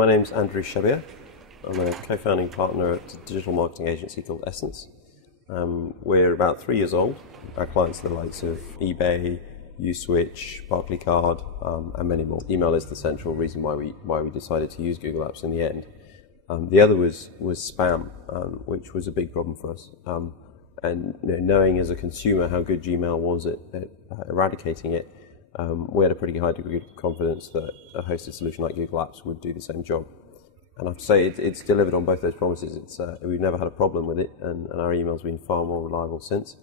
My name's Andrew Shabir. I'm a co-founding partner at a digital marketing agency called Essence. We're about 3 years old. Our clients are the likes of eBay, Uswitch, Barclaycard, and many more. Email is the central reason why we decided to use Google Apps in the end. The other was spam, which was a big problem for us. And knowing as a consumer how good Gmail was at eradicating it, we had a pretty high degree of confidence that a hosted solution like Google Apps would do the same job. And I have to say, it's delivered on both those promises. We've never had a problem with it, and our email's been far more reliable since.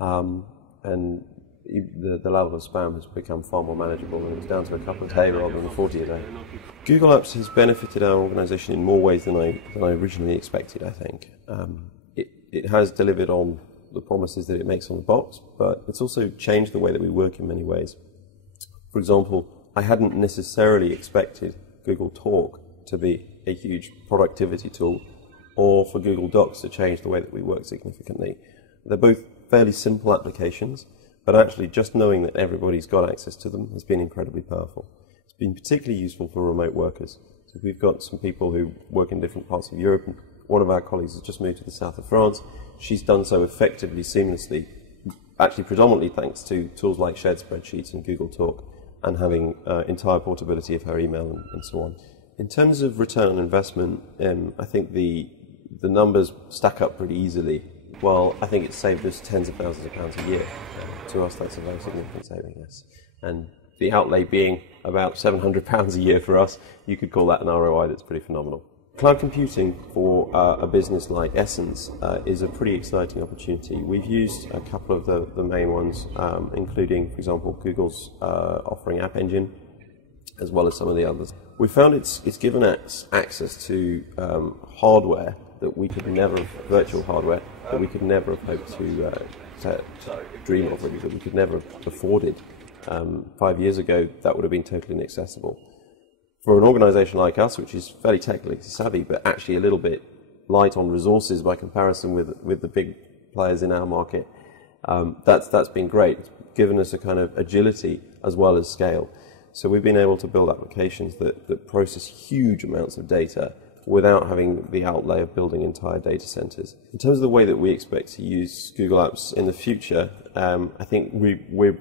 And the level of spam has become far more manageable, and it's down to a couple a day rather than 40 a day. Google Apps has benefited our organisation in more ways than I originally expected, I think. It has delivered on the promises that it makes on the box, but it's also changed the way that we work in many ways. For example, I hadn't necessarily expected Google Talk to be a huge productivity tool, or for Google Docs to change the way that we work significantly. They're both fairly simple applications, but actually just knowing that everybody's got access to them has been incredibly powerful. It's been particularly useful for remote workers. So we've got some people who work in different parts of Europe, and one of our colleagues has just moved to the south of France. She's done so effectively, seamlessly, actually predominantly thanks to tools like shared spreadsheets and Google Talk, and having entire portability of her email and so on. In terms of return on investment, I think the numbers stack up pretty easily. Well, I think it's saved us tens of thousands of pounds a year. To us, that's a very significant saving, yes. And the outlay being about £700 a year for us, you could call that an ROI that's pretty phenomenal. Cloud computing for a business like Essence is a pretty exciting opportunity. We've used a couple of the main ones, including, for example, Google's offering App Engine, as well as some of the others. We found it's given us access to hardware that we could never have, virtual hardware, that we could never have hoped to dream of, really, that we could never have afforded. 5 years ago, that would have been totally inaccessible. For an organisation like us, which is fairly technically savvy, but actually a little bit light on resources by comparison with the big players in our market, that's been great. It's given us a kind of agility as well as scale. So we've been able to build applications that process huge amounts of data without having the outlay of building entire data centers. In terms of the way that we expect to use Google Apps in the future, I think we're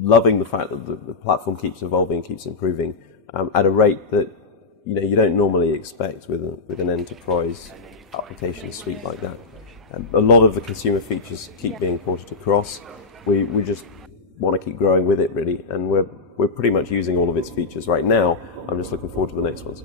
loving the fact that the platform keeps evolving, keeps improving, at a rate that you don't normally expect with an enterprise application suite like that. A lot of the consumer features keep being ported across. We just want to keep growing with it, really, and we're pretty much using all of its features right now. I'm just looking forward to the next ones.